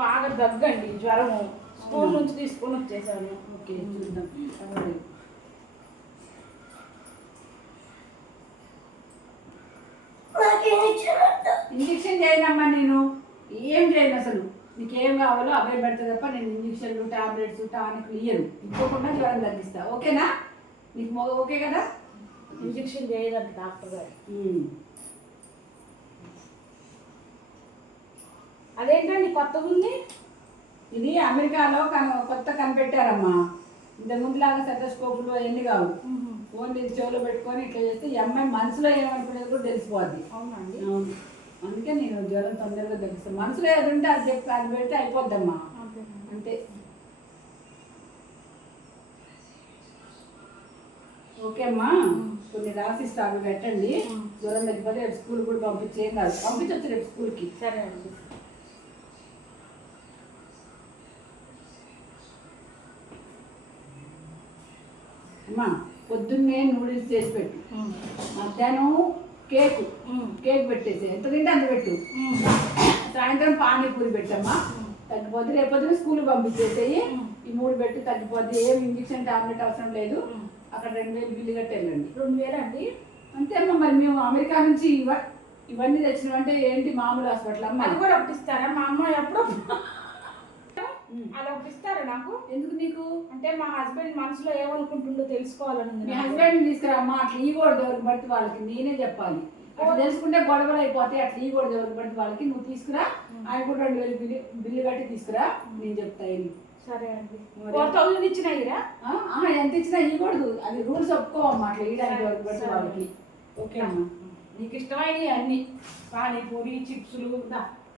బాగా దగ్గండి జ్వరము స్కూల్ నుంచి తీసుకొని వచ్చేసాను. ఓకే చూద్దాం. ఇంజక్షన్ చేయనమ్మా, నేను ఏం చేయను అసలు. నీకేం కావాలో అవే పెడతా తప్ప నేను ఇంజక్షన్లు టాబ్లెట్స్ టానిక్లు ఇయ్యను. ఇవ్వకుండా జ్వరం తగ్గిస్తా. ఓకేనా? నీకు ఓకే కదా? ఇంజక్షన్ చేయదండి డాక్టర్ గారు. అదేంటండి కొత్తగా ఉంది? ఇది అమెరికాలో కొత్త కనిపెట్టారమ్మా. ఇంత ముందులాగా సెటోస్కోపులు అవన్నీ కావు. ఫోన్ ఇది చెవులో పెట్టుకొని ఇట్లా చేస్తే ఈ అమ్మాయి మనసులో ఏమనుకునేది కూడా తెలిసిపోద్ది. అవునండి. అవును, అందుకే నేను జ్వరం తొందరగా తగ్గిస్తాను. మనసులో ఏది ఉంటే అది చెప్పి అది పెడితే అయిపోద్దమ్మా. అంతే. ఓకే అమ్మా, కొన్ని రాసిస్తా అవి పెట్టండి. జ్వరం తగ్గిపోతే రేపు స్కూల్ కూడా పంపించేం కాదు. పంపించవచ్చు రేపు స్కూల్కి. సరే అండి. అమ్మా, పొద్దున్నే నూడిల్స్ చేసి పెట్టు. మధ్యాహ్నం కేక్ పెట్టేసి ఎంత తింటే అంత పెట్టు. సాయంత్రం పానీపూరి పెట్టమ్మా, తగ్గిపోద్ది. రేపొద్దున స్కూల్ పంపించేసేయి. ఈ 3 పెట్టి తగ్గిపోద్ది. ఏం ఇంజక్షన్ టాబ్లెట్ అవసరం లేదు. అక్కడ 2000 బిల్లు కట్టి వెళ్ళండి. 2000 అండి? అంతే అమ్మా. మరి మేము అమెరికా నుంచి ఇవన్నీ తెచ్చినామంటే ఏంటి మామూలు హాస్పిటల్ అమ్మా. అది కూడా ఒప్పిస్తారా? మా అమ్మాయి ఎప్పుడు అలా ఒప్పిస్తారా నాకు? ఎందుకు నీకు? అంటే మా హస్బెండ్ మనసులో ఏమనుకుంటుండో తెలుసుకోవాలని. మీ హస్బెండ్ తీసుకురామ్మా. అట్లా ఇవ్వకూడదు ఎవరికి పడితే వాళ్ళకి. నేనే చెప్పాలి. అట్లా తెలుసుకుంటే గొడవలు అయిపోతాయి. అట్లా ఇవ్వకూడదు ఎవరికి పడితే వాళ్ళకి. నువ్వు తీసుకురా. ఆయన కూడా 2000 బిల్లు కట్టి తీసుకురా. నేను చెప్తా. సరే అండి. 4000 ఇచ్చినా ఎంత ఇచ్చినా ఇవ్వకూడదు. అది రూల్స్ ఒప్పుకోవమ్మా. అట్లా ఇవ్వడానికి ఎవరికి పడితే వాళ్ళకి. ఓకే అమ్మా. నీకు ఇష్టమైనవి అన్ని పానీపూరి చిప్సులు